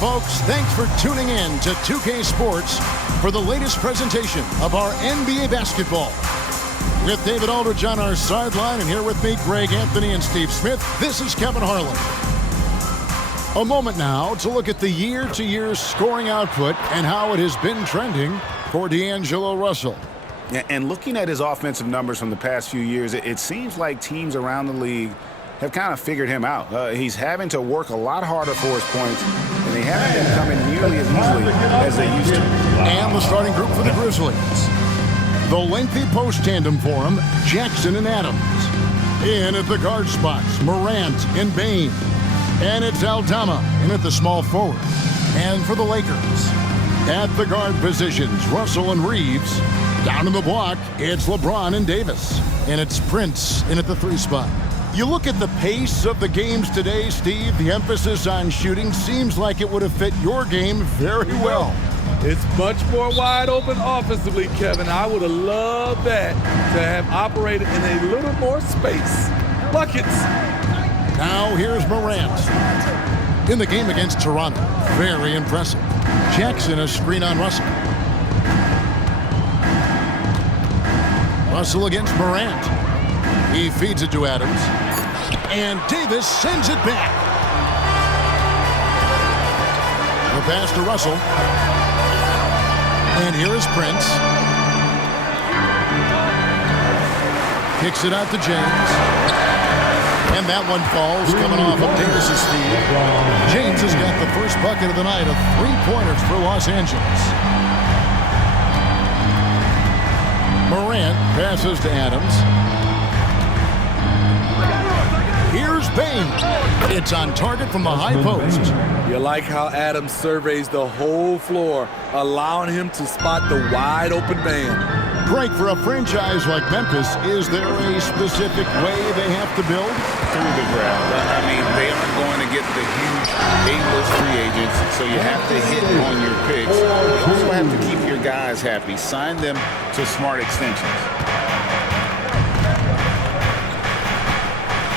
folks. Thanks for tuning in to 2K Sports for the latest presentation of our NBA basketball. With David Aldridge on our sideline, and here with me, Greg Anthony and Steve Smith, this is Kevin Harlan. A moment now to look at the year-to-year scoring output and how it has been trending for D'Angelo Russell. Yeah, and looking at his offensive numbers from the past few years, it seems like teams around the league have kind of figured him out. He's having to work a lot harder for his points, and they haven't been coming nearly as easily as they used to. And the starting group for the Grizzlies. The lengthy post tandem for him, Jackson and Adams. In at the guard spots, Morant and Bane. And it's Aldama in at the small forward. And for the Lakers, at the guard positions, Russell and Reeves. Down in the block, it's LeBron and Davis. And it's Prince in at the 3 spot. You look at the pace of the games today, Steve, the emphasis on shooting seems like it would have fit your game very well. It's much more wide open offensively, Kevin. I would have loved that to have operated in a little more space. Buckets. Now here's Morant. In the game against Toronto, very impressive. Jackson a screen on Russell. Russell against Morant. He feeds it to Adams. And Davis sends it back. The pass to Russell. And here is Prince. Kicks it out to James. And that one falls, coming off of Davis's feed. James has got the first bucket of the night of 3-pointers for Los Angeles. Morant passes to Adams. Here's Bane. It's on target from the high post. You like how Adams surveys the whole floor, allowing him to spot the wide open man. Break for a franchise like Memphis, is there a specific way they have to build? Through the draft. I mean, they aren't going to get the huge A-list free agents, so you have to hit on your picks. You also have to keep your guys happy. Sign them to smart extensions.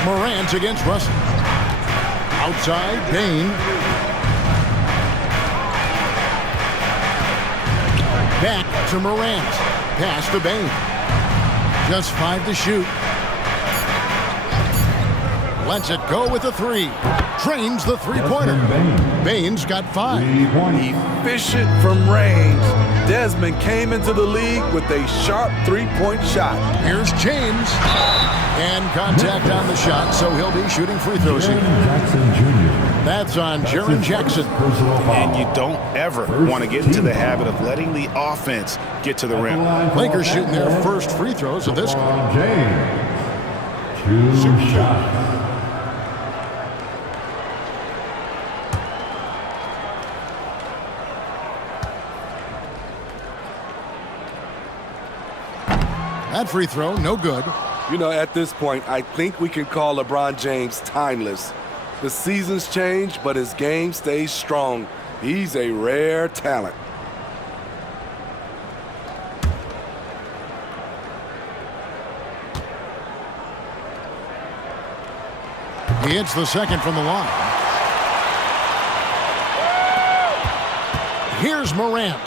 Morant against Russell. Outside, Bane. Back to Morant. Pass to Bane. Just 5 to shoot. Lets it go with a 3. Trains the 3-pointer. Bane's got 5. Efficient from range. Desmond came into the league with a sharp 3-point shot. Here's James. And contact on the shot, so he'll be shooting free throws here. That's on Jaren Jackson. And you don't ever want to get into the habit of letting the offense get to the rim. Lakers shooting their first free throws of this game. Two shots. That free throw, no good. You know, at this point, I think we can call LeBron James timeless. The seasons change, but his game stays strong. He's a rare talent. He hits the second from the line. Here's Morant.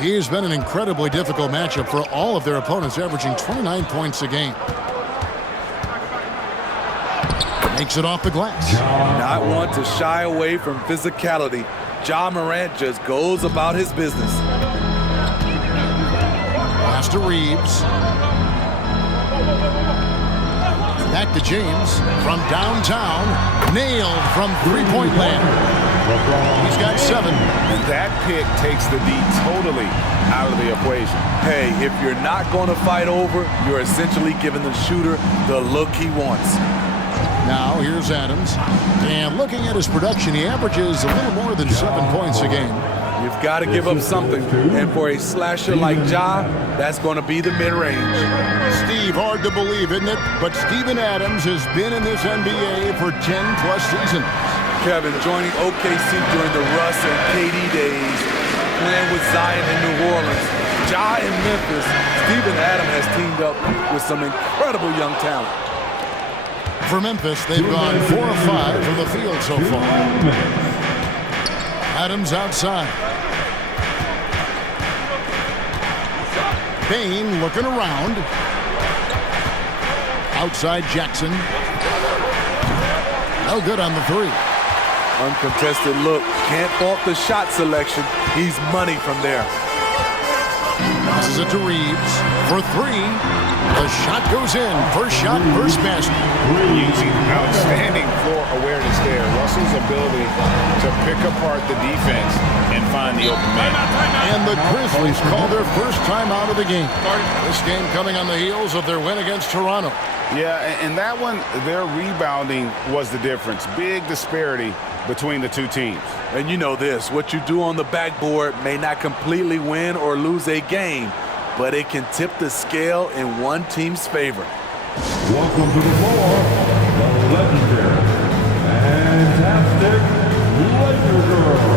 He's been an incredibly difficult matchup for all of their opponents, averaging 29 points a game. Makes it off the glass. Not want to shy away from physicality. Ja Morant just goes about his business. Pass to Reeves. Back to James from downtown. Nailed from 3-point land. He's got 7. And that pick takes the D totally out of the equation. Hey, if you're not going to fight over, you're essentially giving the shooter the look he wants. Now here's Adams. And looking at his production, he averages a little more than 7 points a game. You've got to give up something. And for a slasher like Ja, that's going to be the mid-range. Steve, hard to believe, isn't it? But Steven Adams has been in this NBA for 10-plus seasons. Kevin, joining OKC during the Russ and KD days, playing with Zion in New Orleans, Ja in Memphis, Steven Adams has teamed up with some incredible young talent. For Memphis, they've gone 4 of 5 from the field so far. Adams outside. Bain looking around. Outside Jackson. No good on the three. Uncontested look. Can't fault the shot selection. He's money from there. Passes it to Reeves for three. The shot goes in. First shot, first basket. Using outstanding floor awareness there. Russell's ability to pick apart the defense and find the open man. And the Grizzlies call their first time out of the game. This game coming on the heels of their win against Toronto. Yeah, and that one, their rebounding was the difference. Big disparity between the two teams. And you know this, what you do on the backboard may not completely win or lose a game, but it can tip the scale in one team's favor. Welcome to the floor, the legendary, fantastic Laker Girl.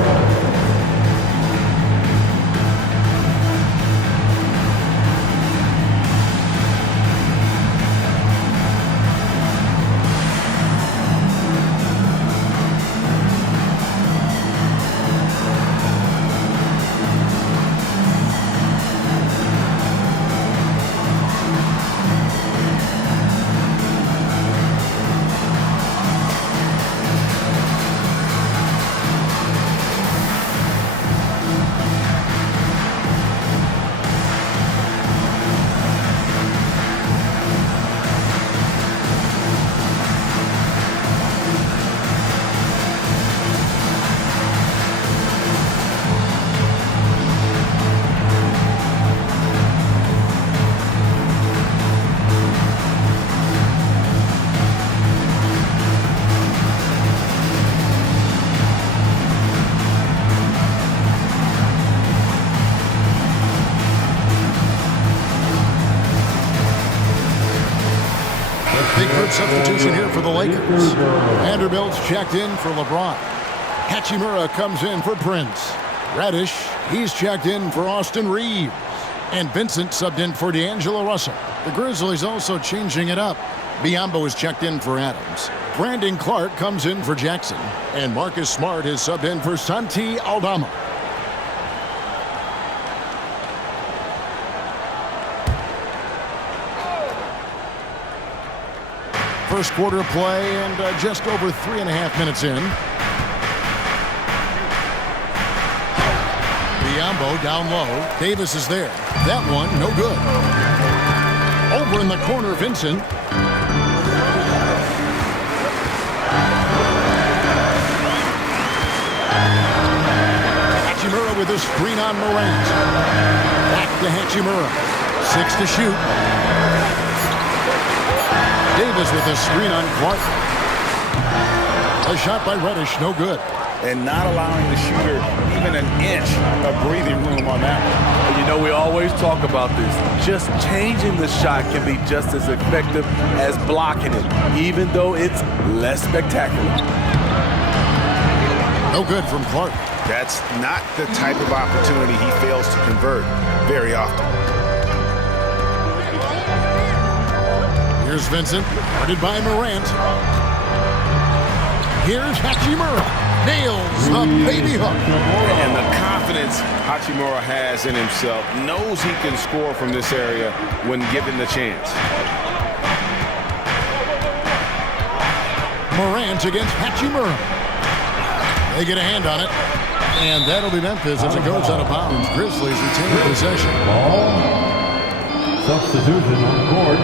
Big group substitution here for the Lakers. Vanderbilt's checked in for LeBron. Hachimura comes in for Prince. Reddish, he's checked in for Austin Reeves. And Vincent subbed in for D'Angelo Russell. The Grizzlies also changing it up. Biyombo is checked in for Adams. Brandon Clark comes in for Jackson. And Marcus Smart is subbed in for Santi Aldama. First quarter play and just over 3.5 minutes in. Biyombo down low. Davis is there. That one, no good. Over in the corner, Vincent. Hachimura with a screen on Morant. Back to Hachimura. 6 to shoot. Davis with a screen on Clark. A shot by Reddish, no good. And not allowing the shooter even an inch of breathing room on that one. And you know, we always talk about this. Just changing the shot can be just as effective as blocking it, even though it's less spectacular. No good from Clark. That's not the type of opportunity he fails to convert very often. Here's Vincent, guarded by Morant. Here's Hachimura. Nails the baby hook. And the confidence Hachimura has in himself, knows he can score from this area when given the chance. Morant against Hachimura. They get a hand on it. And that'll be Memphis as it goes out of bounds. Grizzlies retain possession. Ball. Substitution on court.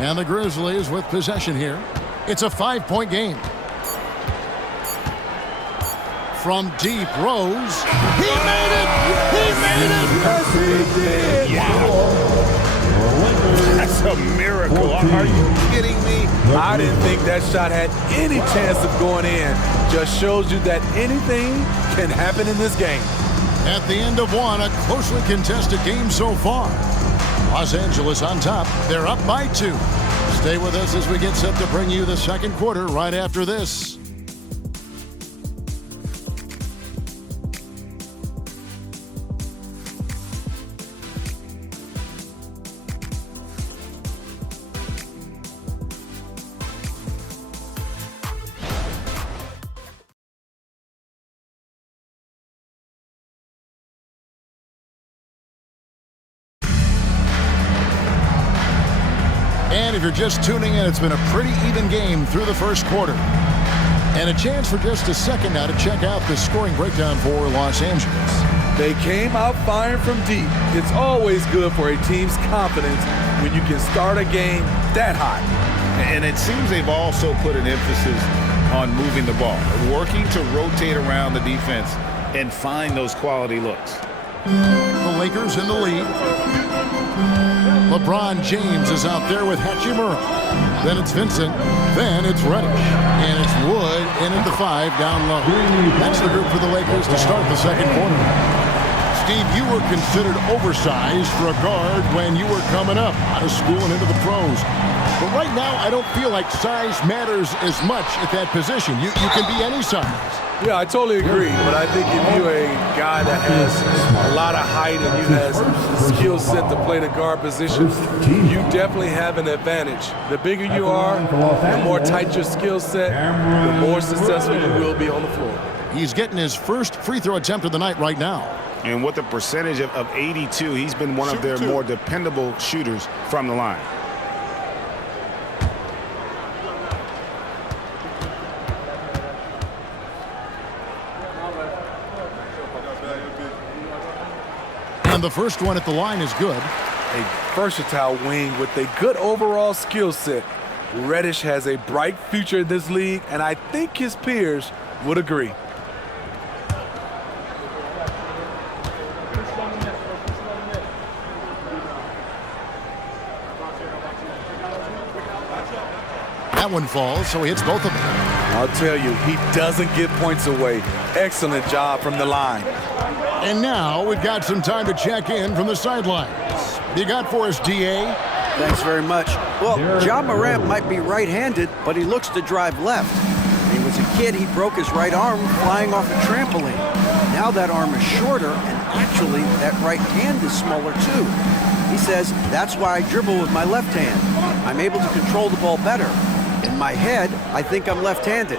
And the Grizzlies with possession here. It's a 5-point game. From deep, Rose. He made it! He made it! Yes, he did! Wow. That's a miracle. Are you kidding me? I didn't think that shot had any chance of going in. Just shows you that anything can happen in this game. At the end of one, a closely contested game so far. Los Angeles on top. They're up by 2. Stay with us as we get set to bring you the second quarter right after this. And if you're just tuning in, it's been a pretty even game through the first quarter. And a chance for just a second now to check out the scoring breakdown for Los Angeles. They came out firing from deep. It's always good for a team's confidence when you can start a game that hot. And it seems they've also put an emphasis on moving the ball, working to rotate around the defense and find those quality looks. The Lakers in the lead. LeBron James is out there with Hachimura. Then it's Vincent. Then it's Reddish. And it's Wood in at the 5 down low. That's the group for the Lakers to start the second quarter. Steve, you were considered oversized for a guard when you were coming up out of school and into the pros. But right now, I don't feel like size matters as much at that position. You can be any size. Yeah, I totally agree. But I think if you're a guy that has a lot of height and you have the skill set to play the guard position, you definitely have an advantage. The bigger you are, the more tight your skill set, the more successful you will be on the floor. He's getting his first free throw attempt of the night right now. And with a percentage of 82, he's been one of their more dependable shooters from the line. And the first one at the line is good. A versatile wing with a good overall skill set. Reddish has a bright future in this league, and I think his peers would agree. That one falls, so he hits both of them. I'll tell you, he doesn't give points away. Excellent job from the line. And now we've got some time to check in from the sidelines. You got for us, D.A.? Thanks very much. Well, Ja Morant might be right-handed, but he looks to drive left. When he was a kid, he broke his right arm flying off a trampoline. Now that arm is shorter, and actually that right hand is smaller too. He says, that's why I dribble with my left hand. I'm able to control the ball better. In my head, I think I'm left-handed.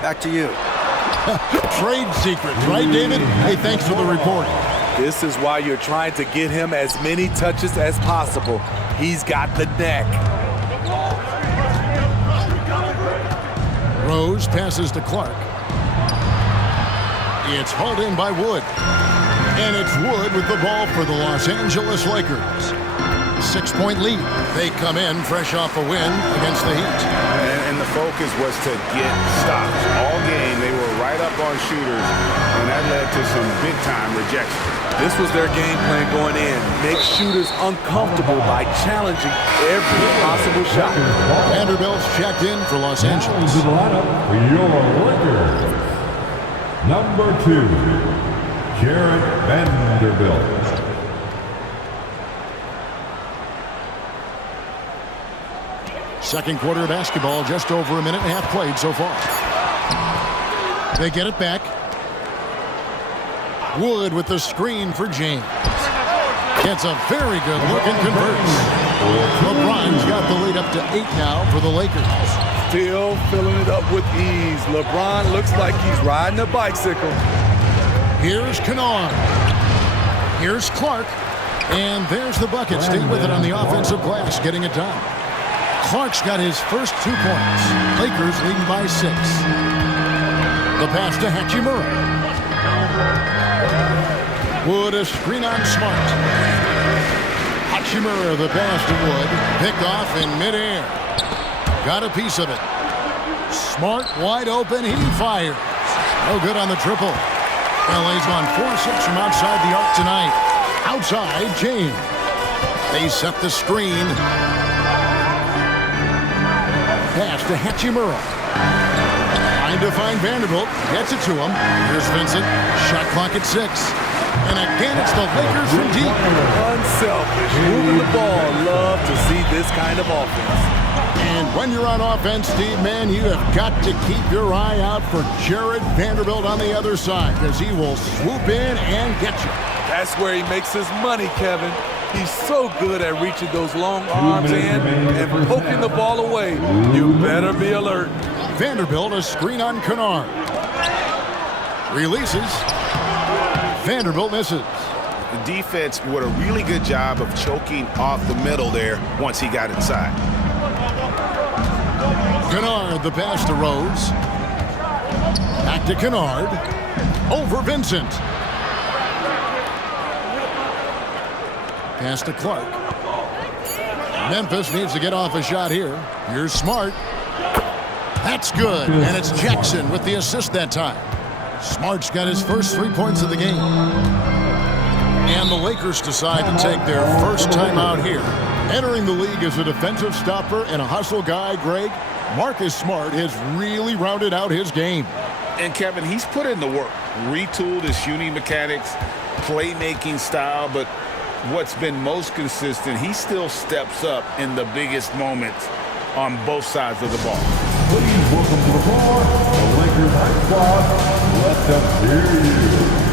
Back to you. Trade secrets, right, David? Hey, thanks for the report. This is why you're trying to get him as many touches as possible. He's got the neck. Rose passes to Clark. It's hauled in by Wood. And it's Wood with the ball for the Los Angeles Lakers. 6-point lead. They come in fresh off a win against the Heat. And the focus was to get stops. All game, they were right up on shooters, and that led to some big-time rejection. This was their game plan going in. Make shooters uncomfortable by challenging every possible shot. Vanderbilt's checked in for Los Angeles. To the lineup for your Lakers. Number 2, Jared Vanderbilt. Second quarter of basketball, just over a minute and a half played so far. They get it back. Wood with the screen for James. Gets a very good look and converts. LeBron's got the lead up to 8 now for the Lakers. Still filling it up with ease. LeBron looks like he's riding a bicycle. Here's Kennard. Here's Clark. And there's the bucket. Stay with it on the offensive glass, getting it done. Clark's got his first 2 points. Lakers leading by 6. The pass to Hachimura. Wood a screen on Smart. Hachimura the pass to Wood. Picked off in midair. Got a piece of it. Smart wide open. He fires. No good on the triple. LA's gone 4-6 from outside the arc tonight. Outside, James. They set the screen. Pass to Hachimura. Trying to find Vanderbilt. Gets it to him. Here's Vincent. Shot clock at 6. And again, it's the Lakers from deep. Unselfish. Moving the ball. Love to see this kind of offense. And when you're on offense, Steve, man, you have got to keep your eye out for Jared Vanderbilt on the other side, because he will swoop in and get you. That's where he makes his money, Kevin. He's so good at reaching those long arms in and poking the ball away. You better be alert. Vanderbilt a screen on Kennard. Releases. Vanderbilt misses. The defense did a really good job of choking off the middle there once he got inside. Kennard, the pass to Rose. Back to Kennard. Over Vincent. Pass to Clark. Memphis needs to get off a shot here. Here's Smart. That's good. And it's Jackson with the assist that time. Smart's got his first 3 points of the game. And the Lakers decide to take their first timeout here. Entering the league as a defensive stopper and a hustle guy, Greg, Marcus Smart has really rounded out his game. And Kevin, he's put in the work. Retooled his shooting mechanics, playmaking style, but what's been most consistent, he still steps up in the biggest moments on both sides of the ball. Please welcome to the floor, the Lakers high squad. Let them hear you.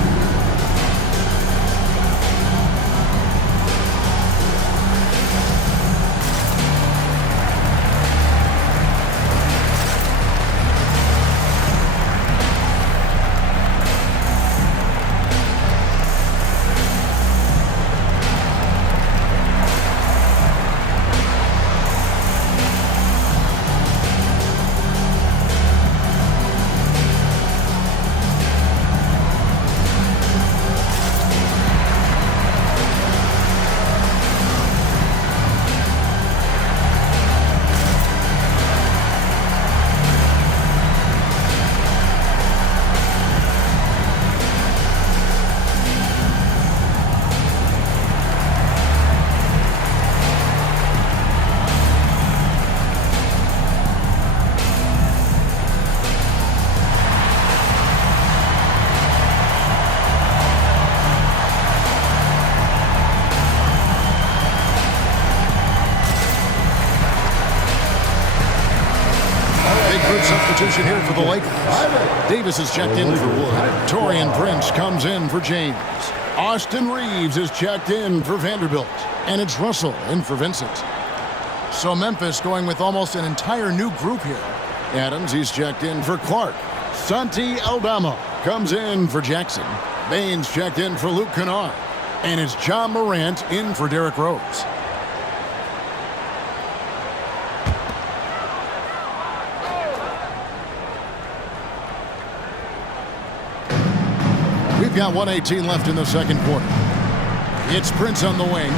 Substitution here for the Lakers. Davis is checked in for Wood. Taurean Prince comes in for James. Austin Reeves is checked in for Vanderbilt. And it's Russell in for Vincent. So Memphis going with almost an entire new group here. Adams, he's checked in for Clark. Santi Aldama comes in for Jackson. Baines checked in for Luke Kennard. And it's John Morant in for Derrick Rose. We've got 1:18 left in the second quarter. It's Prince on the wing.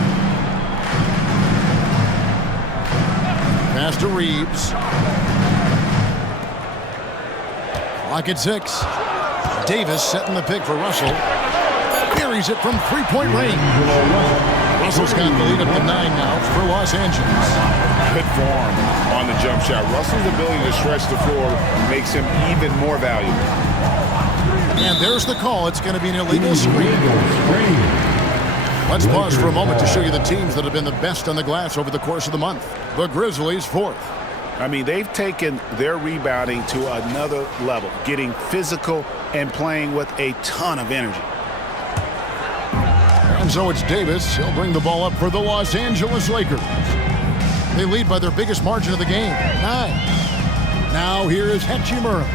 Pass to Reeves. Clock at 6. Davis setting the pick for Russell. Buries it from three-point range. Russell's got the lead up to 9 now for Los Angeles. Good form on the jump shot. Russell's ability to stretch the floor makes him even more valuable. And there's the call. It's going to be an illegal screen. Let's pause for a moment to show you the teams that have been the best on the glass over the course of the month. The Grizzlies, 4th. I mean, they've taken their rebounding to another level, getting physical and playing with a ton of energy. And so it's Davis. He'll bring the ball up for the Los Angeles Lakers. They lead by their biggest margin of the game, 9. Now here is Hachimura.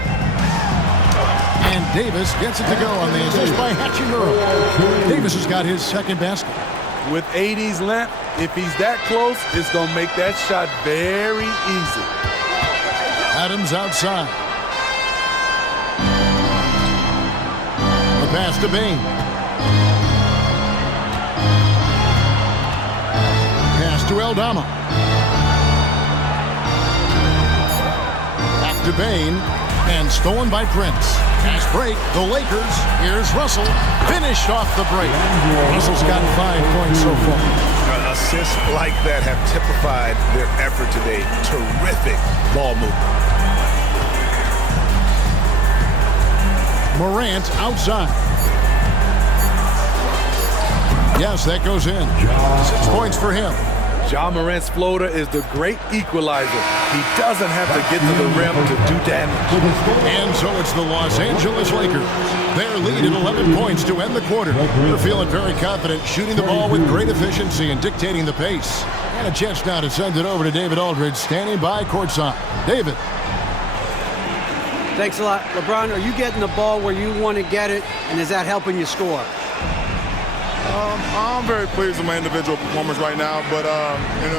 And Davis gets it to go on the assist by Hachimura. Davis has got his second basket. With 80's length, if he's that close, it's going to make that shot very easy. Adams outside. The pass to Bain. Pass to Aldama. Back to Bain. And stolen by Prince. Pass break, the Lakers. Here's Russell. Finished off the break. Russell's got 5 points so far. Assists like that have typified their effort today. Terrific ball movement. Morant outside. Yes, that goes in. 6 points for him. Ja Morant's floater is the great equalizer. He doesn't have to get to the rim to do damage. And so it's the Los Angeles Lakers. Their lead at 11 points to end the quarter. They're feeling very confident, shooting the ball with great efficiency and dictating the pace. And a chance now to send it over to David Aldridge, standing by courtside. David. Thanks a lot. LeBron, are you getting the ball where you want to get it, and is that helping you score? I'm very pleased with my individual performance right now, but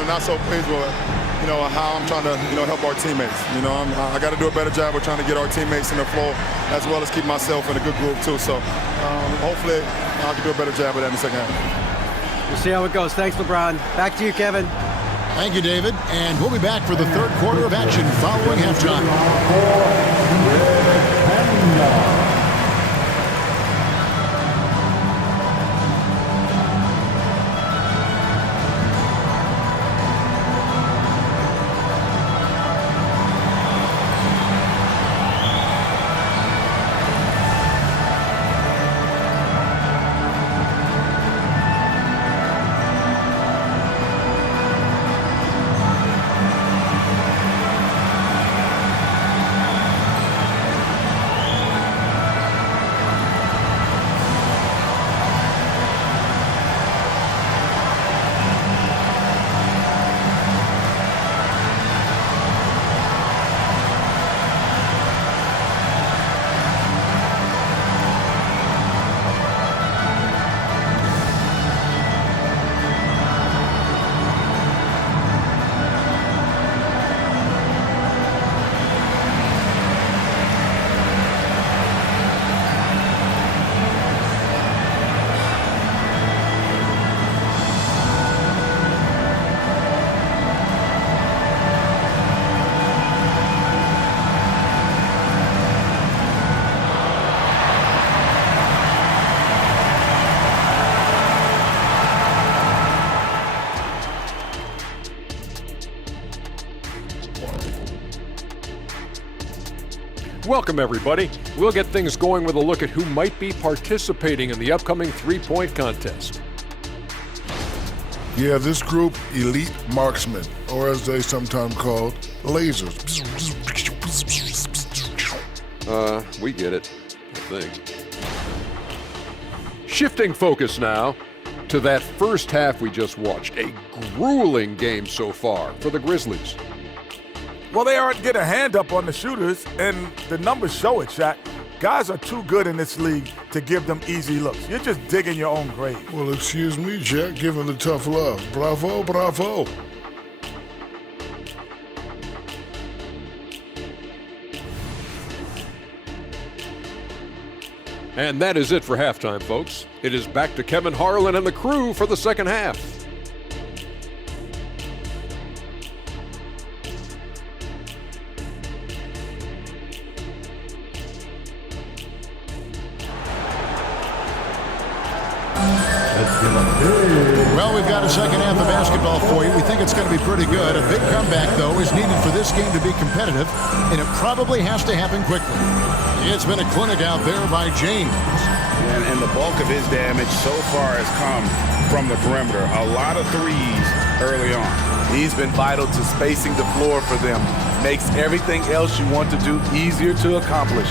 not so pleased with how I'm trying to, help our teammates. I got to do a better job of trying to get our teammates in the flow as well as keep myself in a good group too. So hopefully I can do a better job of that in the second half. We'll see how it goes. Thanks, LeBron. Back to you, Kevin. Thank you, David. And we'll be back for the third quarter of action following halftime. Welcome, everybody. We'll get things going with a look at who might be participating in the upcoming three-point contest. Yeah, this group, elite marksmen, or as they sometimes called, lasers. We get it, I think. Shifting focus now to that first half we just watched. A grueling game so far for the Grizzlies. Well, they aren't getting a hand up on the shooters, and the numbers show it, Shaq. Guys are too good in this league to give them easy looks. You're just digging your own grave. Well, excuse me, Jack, give him the tough love. Bravo, bravo. And that is it for halftime, folks. It is back to Kevin Harlan and the crew for the second half. Well, we've got a second half of basketball for you. We think it's going to be pretty good. A big comeback, though, is needed for this game to be competitive, and it probably has to happen quickly. It's been a clinic out there by James. And the bulk of his damage so far has come from the perimeter. A lot of threes early on. He's been vital to spacing the floor for them. Makes everything else you want to do easier to accomplish.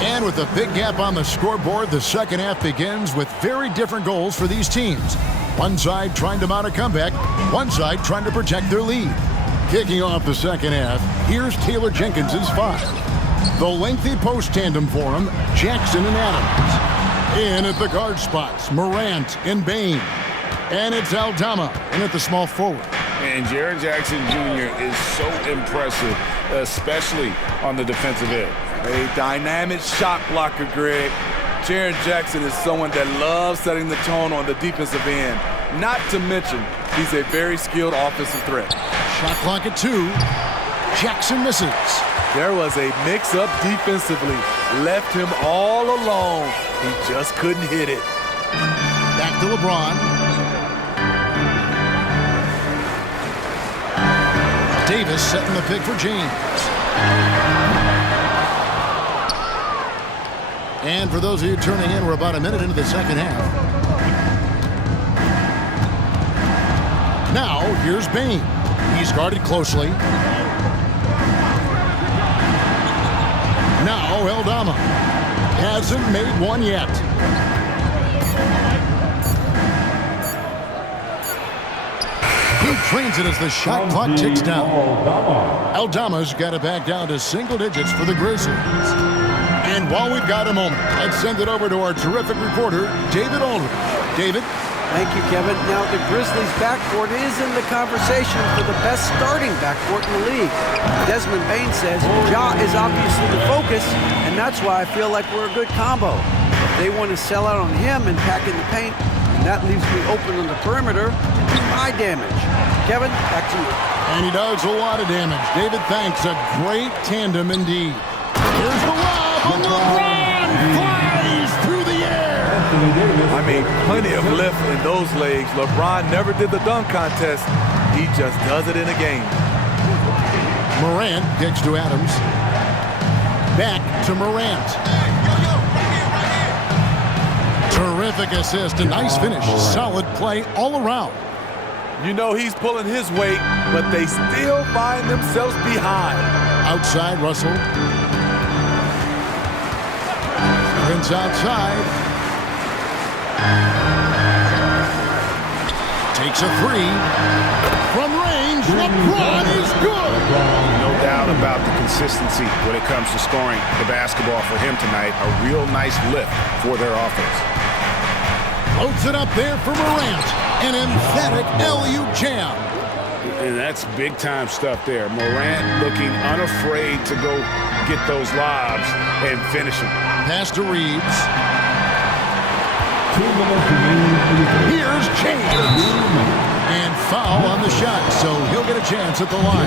And with a big gap on the scoreboard, the second half begins with very different goals for these teams. One side trying to mount a comeback, one side trying to protect their lead. Kicking off the second half, here's Taylor Jenkins's five. The lengthy post tandem for him, Jackson and Adams. In at the guard spots, Morant and Bain. And it's Aldama in at the small forward. And Jaren Jackson Jr. is so impressive, especially on the defensive end. A dynamic shot blocker, Greg. Jaren Jackson is someone that loves setting the tone on the defensive end. Not to mention, he's a very skilled offensive threat. Shot clock at 2. Jackson misses. There was a mix-up defensively. Left him all alone. He just couldn't hit it. Back to LeBron. Davis setting the pick for James. And for those of you turning in, we're about a minute into the second half. Now, here's Bain. He's guarded closely. Now, Aldama. Hasn't made one yet. He cleans it as the shot clock ticks down. Aldama's got it back down to single digits for the Grizzlies. And while we've got a moment, let's send it over to our terrific reporter, David Aldridge. David? Thank you, Kevin. Now, the Grizzlies' backcourt is in the conversation for the best starting backcourt in the league. Desmond Bain says Ja is obviously the focus, and that's why I feel like we're a good combo. If they want to sell out on him and pack in the paint, and that leaves me open on the perimeter to do my damage. Kevin, back to you. And he does a lot of damage. David, thanks. A great tandem indeed. Here's the lob, and LeBron flies through the air. I mean, plenty of lift in those legs. LeBron never did the dunk contest. He just does it in a game. Morant kicks to Adams. Back to Morant. Terrific assist, a nice finish. Solid play all around. You know he's pulling his weight, but they still find themselves behind. Outside, Russell. Prince outside. Takes a three. From range, LeBron is good. No doubt about the consistency when it comes to scoring the basketball for him tonight. A real nice lift for their offense. Loads it up there for Morant. An emphatic LU jam. And that's big-time stuff there. Morant looking unafraid to go get those lobs and finish them. Pass to Reeves. Here's James. And foul on the shot, so he'll get a chance at the line.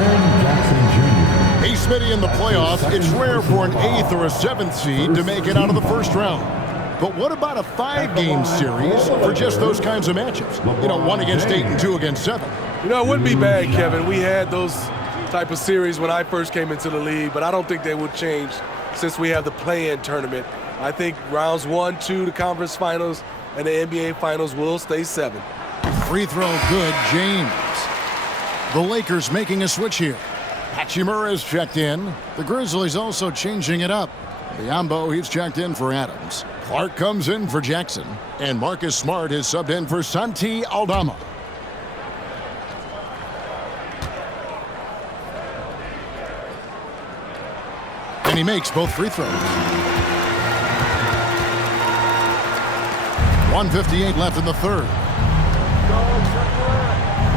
Hey, Smitty, in the playoffs, it's rare for an 8th or a 7th seed to make it out of the first round. But what about a 5-game series for just those kinds of matchups? You know, 1 against 8 and 2 against 7. You know, it wouldn't be bad, Kevin. We had those type of series when I first came into the league, but I don't think they would change since we have the play-in tournament. I think rounds 1, 2, the conference finals, and the NBA finals will stay 7. Free throw good, James. The Lakers making a switch here. Hachimura is checked in. The Grizzlies also changing it up. Biombo, he's checked in for Adams. Clark comes in for Jackson. And Marcus Smart is subbed in for Santi Aldama. And he makes both free throws. 1:58 left in the third.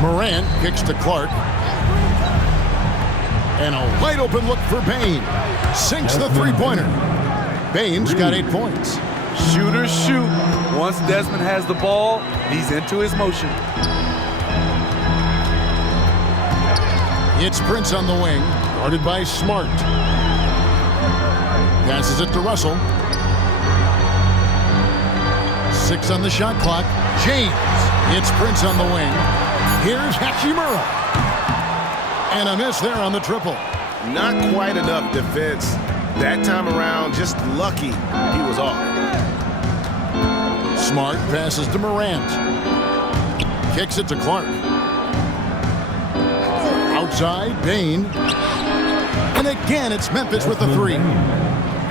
Morant kicks to Clark. And a wide open look for Bain. Sinks the three-pointer. Bain's got 8 points. Shooters shoot. Once Desmond has the ball, he's into his motion. It's Prince on the wing, guarded by Smart. Passes it to Russell. 6 on the shot clock. James. It's Prince on the wing. Here's Hachimura. And a miss there on the triple. Not quite enough defense that time around. Just lucky he was off. Smart passes to Morant. Kicks it to Clark. Outside, Bain. And again, it's Memphis with the three.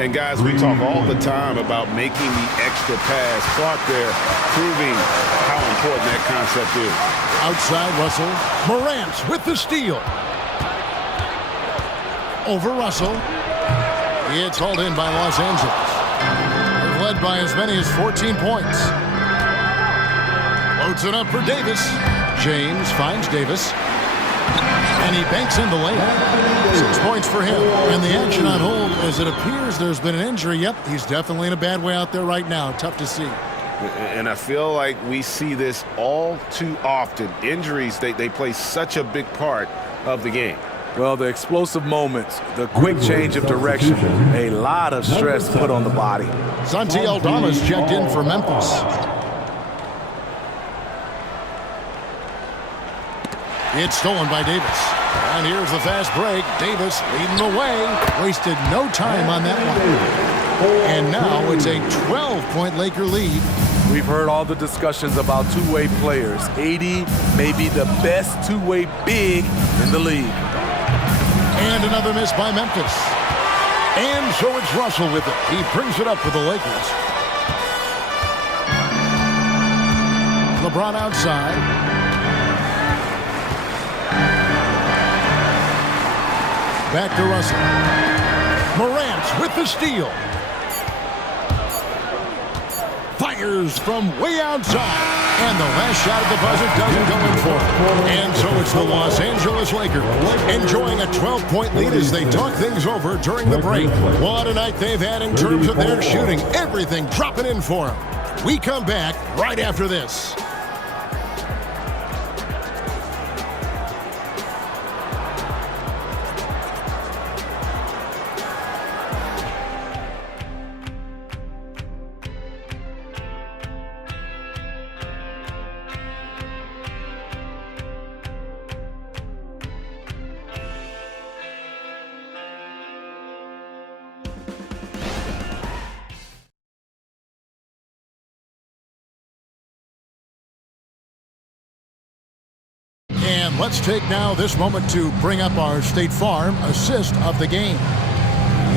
And guys, we talk all the time about making the extra pass. Clark there proving how important that concept is. Outside, Russell. Morant with the steal. Over Russell. It's hauled in by Los Angeles. They've led by as many as 14 points. Loads it up for Davis. James finds Davis. And he banks in the layup. 6 points for him. And the action on hold as it appears there's been an injury. Yep, he's definitely in a bad way out there right now. Tough to see. And I feel like we see this all too often. Injuries, they play such a big part of the game. Well, the explosive moments, the quick change of direction, a lot of stress put on the body. Santi Aldama's checked in for Memphis. It's stolen by Davis. And here's the fast break. Davis leading the way. Wasted no time on that one. And now it's a 12-point Laker lead. We've heard all the discussions about two-way players. AD may be the best two-way big in the league. And another miss by Memphis. And so it's Russell with it. He brings it up for the Lakers. LeBron outside. Back to Russell. Morant with the steal. Fires from way outside. And the last shot at the buzzer doesn't go in for him. And so it's the Los Angeles Lakers enjoying a 12-point lead as they talk things over during the break. What a night they've had in terms of their shooting. Everything dropping in for them. We come back right after this. And let's take now this moment to bring up our State Farm assist of the game.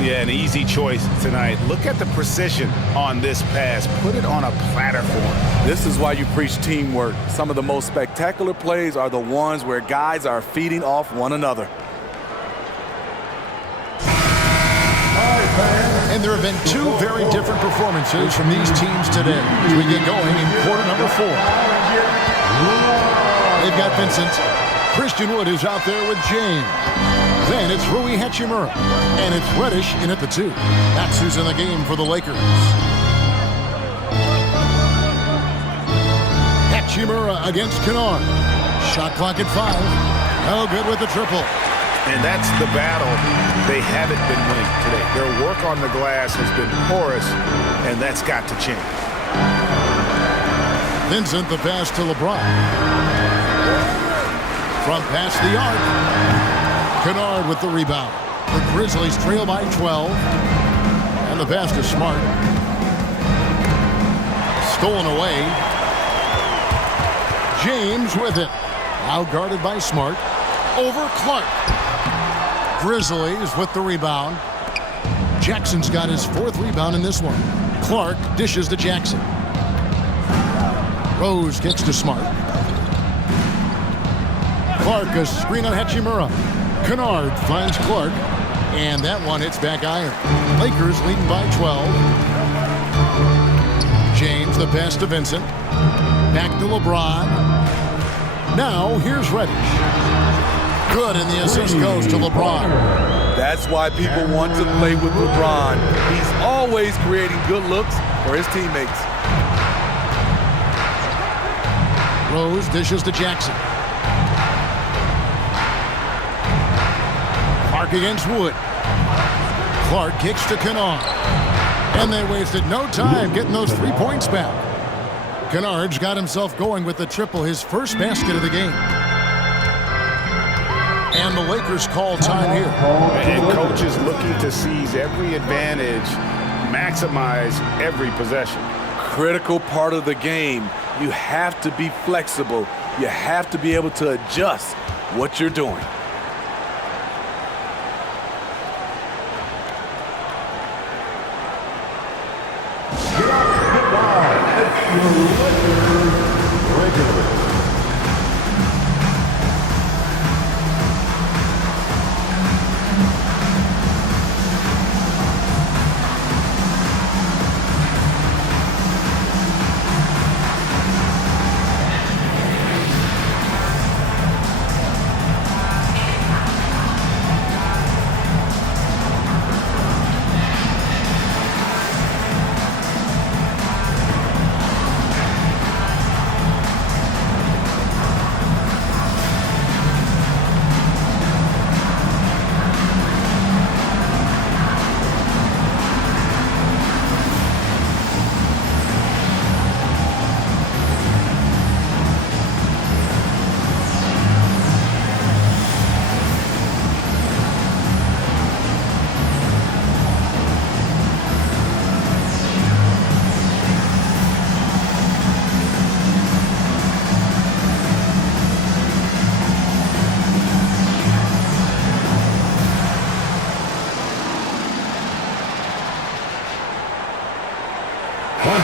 Yeah, an easy choice tonight. Look at the precision on this pass. Put it on a platter for him. This is why you preach teamwork. Some of the most spectacular plays are the ones where guys are feeding off one another. And there have been two very different performances from these teams today as we get going in quarter number 4. They've got Vincent. Christian Wood is out there with James. Then it's Rui Hachimura. And it's Reddish in at the 2. That's who's in the game for the Lakers. Hachimura against Kennard. Shot clock at 5. No good with the triple. And that's the battle they haven't been winning today. Their work on the glass has been porous, and that's got to change. Vincent, the pass to LeBron. From past the arc. Kennard with the rebound. The Grizzlies trail by 12. And the pass to Smart. Stolen away. James with it. Now guarded by Smart. Over Clark. Grizzlies with the rebound. Jackson's got his 4th rebound in this one. Clark dishes to Jackson. Rose kicks to Smart. Clark, a screen on Hachimura. Kennard finds Clark. And that one hits back iron. Lakers leading by 12. James, the pass to Vincent. Back to LeBron. Now, here's Reddish. Good, and the assist goes to LeBron. That's why people want to play with LeBron. He's always creating good looks for his teammates. Rose dishes to Jackson. Clark against Wood. Clark kicks to Kennard. And they wasted no time getting those 3 points back. Kennard's got himself going with the triple, his first basket of the game. And the Lakers call time here. And coach is looking to seize every advantage, maximize every possession. Critical part of the game. You have to be flexible. You have to be able to adjust what you're doing.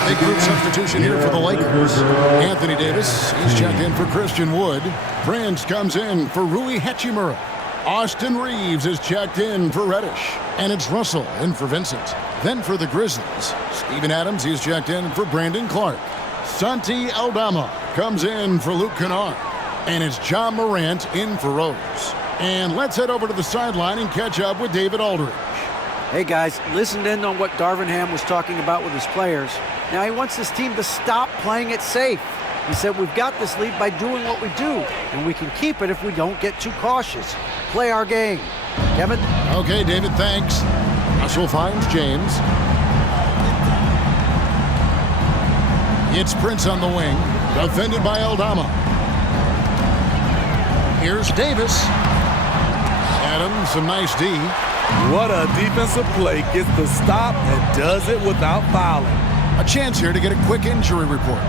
Big group substitution here for the Lakers. Anthony Davis, he's checked in for Christian Wood. Prince comes in for Rui Hachimura. Austin Reeves is checked in for Reddish. And it's Russell in for Vincent. Then for the Grizzlies, Steven Adams, he's checked in for Brandon Clark. Santi Aldama comes in for Luke Kennard. And it's John Morant in for Rose. And let's head over to the sideline and catch up with David Aldridge. Hey guys, listened in on what Darvin Ham was talking about with his players. Now he wants his team to stop playing it safe. He said we've got this lead by doing what we do, and we can keep it if we don't get too cautious. Play our game. Kevin? Okay, David, thanks. Russell finds James. It's Prince on the wing, defended by Aldama. Here's Davis. Adams, some nice D. What a defensive play. Gets the stop and does it without fouling. A chance here to get a quick injury report.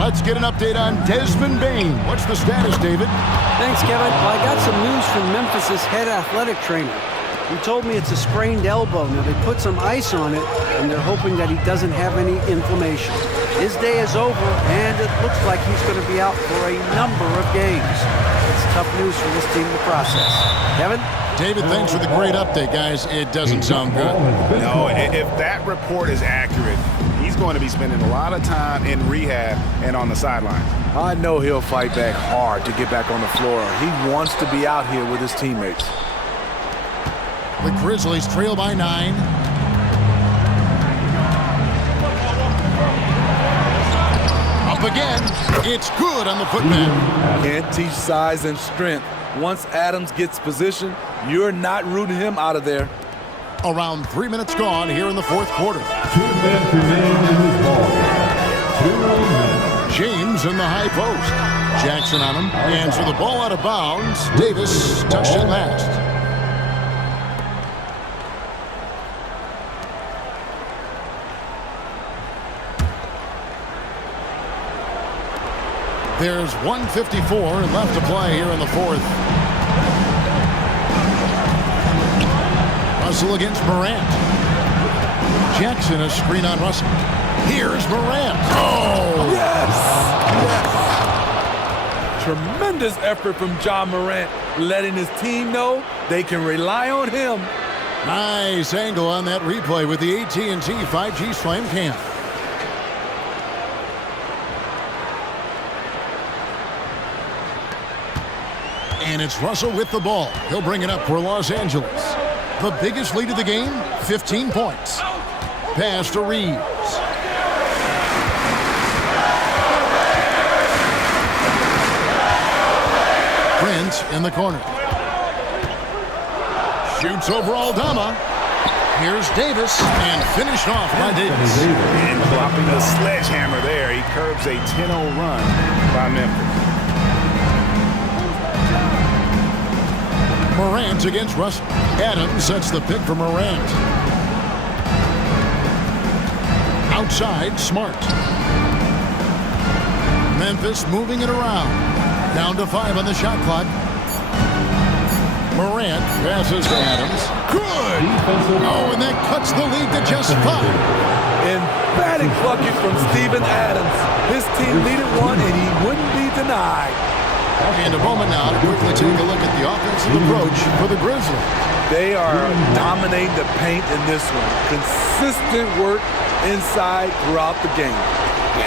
Let's get an update on Desmond Bane. What's the status, David? Thanks, Kevin. Well, I got some news from Memphis's head athletic trainer. He told me it's a sprained elbow. Now, they put some ice on it, and they're hoping that he doesn't have any inflammation. His day is over, and it looks like he's going to be out for a number of games. It's tough news for this team to process. Kevin? David, thanks for the great update, guys. It doesn't sound good. No, if that report is accurate, he's going to be spending a lot of time in rehab and on the sideline. I know he'll fight back hard to get back on the floor. He wants to be out here with his teammates. The Grizzlies trail by 9. Up again. It's good on the putback. Can't teach size and strength. Once Adams gets position, you're not rooting him out of there. Around 3 minutes gone here in the fourth quarter. 2 minutes remain in this ball game. 2 minutes. James in the high post. Jackson on him. And so the ball out of bounds. Davis touched it last. There's 1:54 left to play here in the fourth. Russell against Morant. Jackson a screen on Russell. Here's Morant. Oh! Yes! Yes! Tremendous effort from John Morant, letting his team know they can rely on him. Nice angle on that replay with the AT&T 5G Slam Cam. And it's Russell with the ball. He'll bring it up for Los Angeles. The biggest lead of the game, 15 points. Pass to Reeves. Prince in the corner. Shoots over Aldama. Here's Davis, and finished off by Davis. And dropping the sledgehammer there, he curbs a 10-0 run by Memphis. Morant against Russell. Adams sets the pick for Morant. Outside, Smart. Memphis moving it around. Down to 5 on the shot clock. Morant passes to Adams. Good! Oh, and that cuts the lead to just 5. Emphatic bucket from Steven Adams. His team needed one, and he wouldn't be denied. And a moment now to quickly take a look at the offensive approach for the Grizzlies. They are dominating the paint in this one. Consistent work inside throughout the game.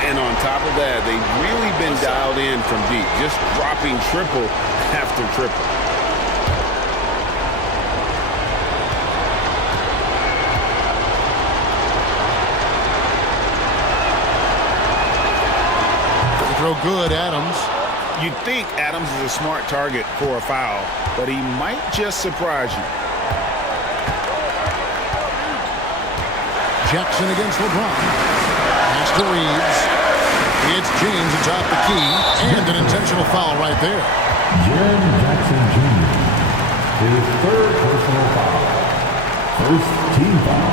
And on top of that, they've really been dialed in from deep, just dropping triple after triple. Throw good, Adams. You'd think Adams is a smart target for a foul, but he might just surprise you. Jackson against LeBron. Pass to Reeves. It's James atop the key, and an intentional foul right there. Jaren Jackson Jr. His third personal foul. First team foul.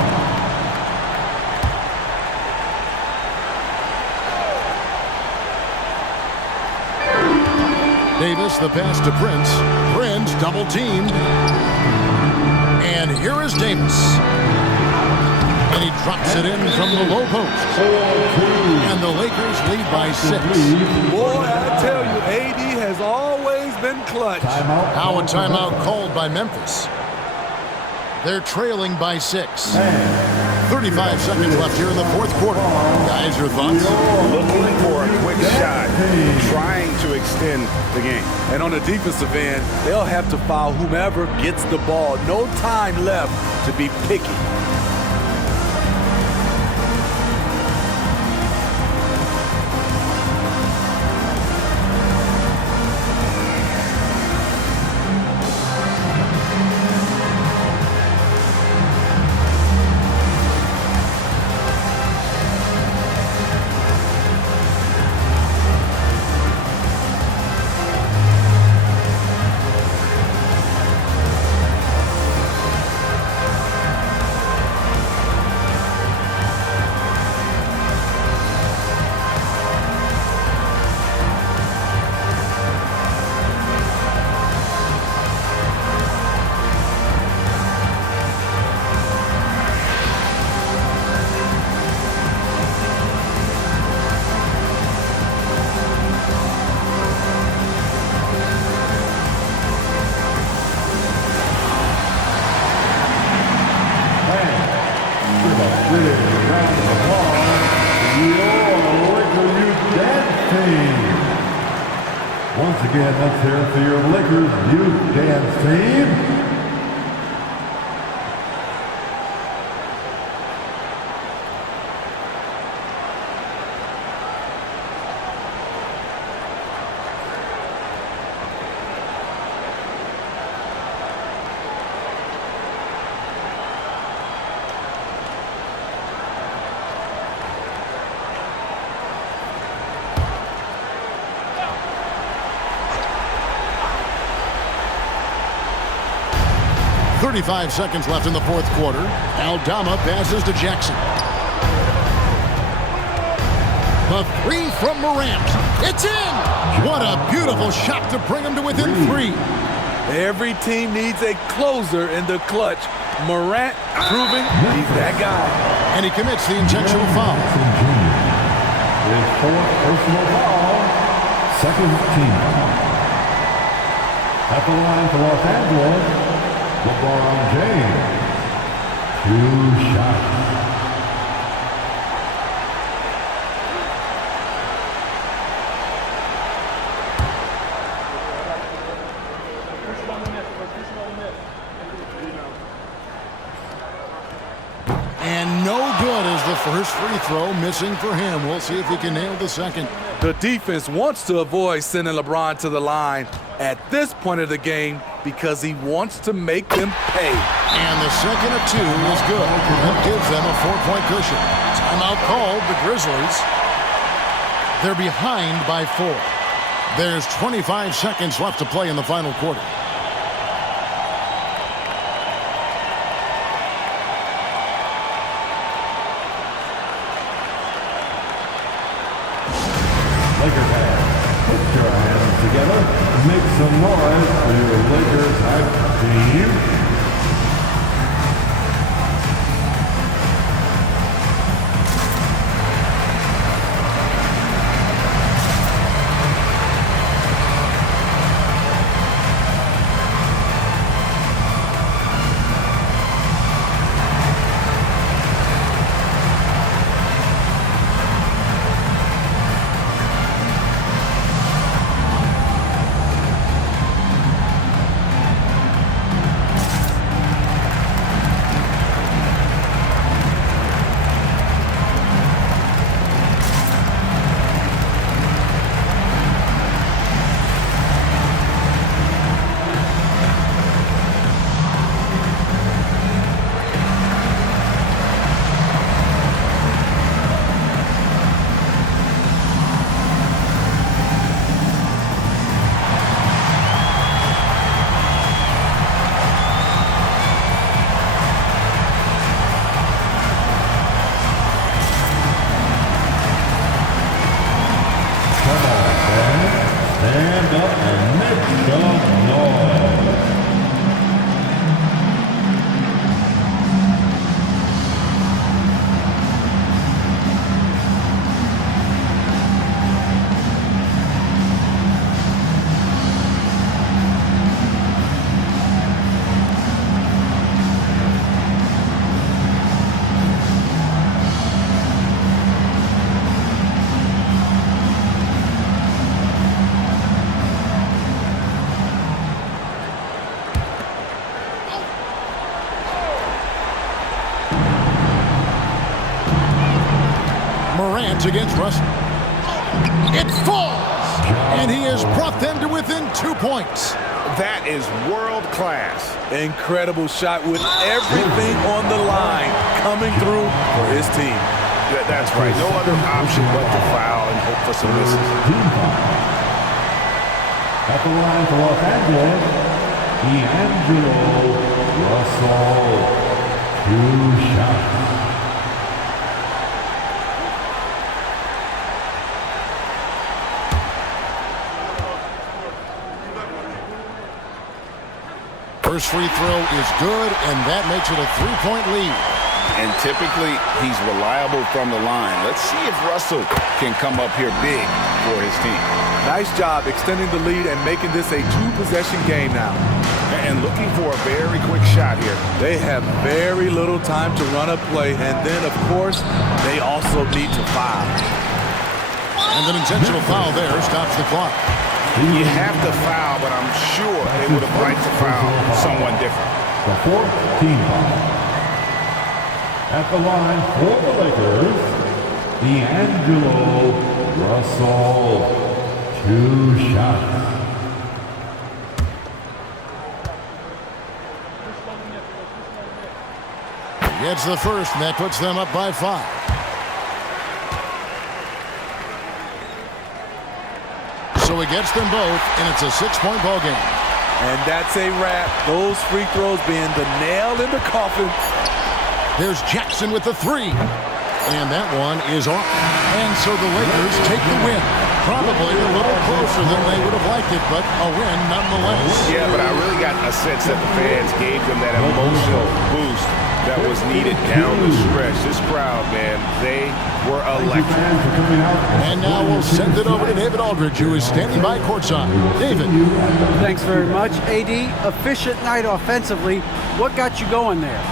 Davis, the pass to Prince. Prince double teamed. And here is Davis. And he drops it in from the low post. And the Lakers lead by 6. Boy, I tell you, AD has always been clutch. Now a timeout called by Memphis. They're trailing by 6. 35 seconds left here in the fourth quarter. Guys, your thoughts? Looking for a quick shot, trying to extend the game. And on the defensive end, they'll have to foul whomever gets the ball. No time left to be picky. Once again, let's hear it for your Lakers youth dance team. .35 seconds left in the fourth quarter. Aldama passes to Jackson. The three from Morant. It's in! What a beautiful shot to bring him to within 3. Every team needs a closer in the clutch. Morant proving he's that guy. And he commits the intentional foul. His fourth personal foul, second team. At the line for Los Angeles, LeBron James, 2 shots. And no good as the first free throw missing for him. We'll see if he can nail the second. The defense wants to avoid sending LeBron to the line at this point of the game because he wants to make them pay. And the second of 2 is good. That gives them a 4-point cushion. Timeout called, the Grizzlies. They're behind by 4. There's 25 seconds left to play in the final quarter. Lakers fans, put your hands together. Make some noise for your Lakers hype team. Morant against Russell. It falls, and he has brought them to within 2 points. That is world class. Incredible shot with everything on the line coming through for his team. That's right. No other option but to foul and hope for some misses. At the line for Los Angeles, D'Angelo Russell. 2 shots. First free throw is good, and that makes it a 3-point lead. And typically, he's reliable from the line. Let's see if Russell can come up here big for his team. Nice job extending the lead and making this a 2-possession game now. And looking for a very quick shot here. They have very little time to run a play, and then, of course, they also need to foul. And an intentional foul there stops the clock. You have to foul, but I'm sure they would have liked to foul someone different. The 4th team foul. At the line for the Lakers, D'Angelo Russell. 2 shots. Gets the first, and that puts them up by 5. So he gets them both, and it's a 6-point ball game. And that's a wrap. Those free throws being the nail in the coffin. There's Jackson with the 3. And that one is off. And so the Lakers take the win. Probably a little closer than they would have liked it, but a win nonetheless. Yeah, but I really got a sense that the fans gave them that emotional boost that was needed down the stretch. This crowd, man, they were electric. And now we'll send it over to David Aldridge, who is standing by courtside. David. Thanks very much, AD. Efficient night offensively. What got you going there?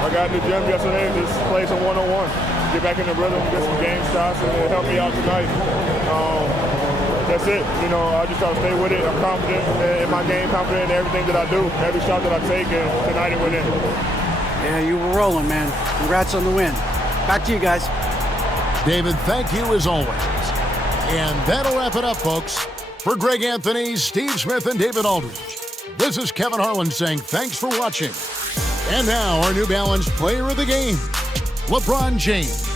I got in the gym yesterday and just played some one-on-one. Get back in the rhythm, get some game shots, and it helped me out tonight. That's it. You know, I just try to stay with it. I'm confident in my game, confident in everything that I do, every shot that I take, and tonight it went in. Yeah, you were rolling, man. Congrats on the win. Back to you guys. David, thank you as always. And that'll wrap it up, folks. For Greg Anthony, Steve Smith, and David Aldridge, this is Kevin Harlan saying thanks for watching. And now our New Balance player of the game, LeBron James.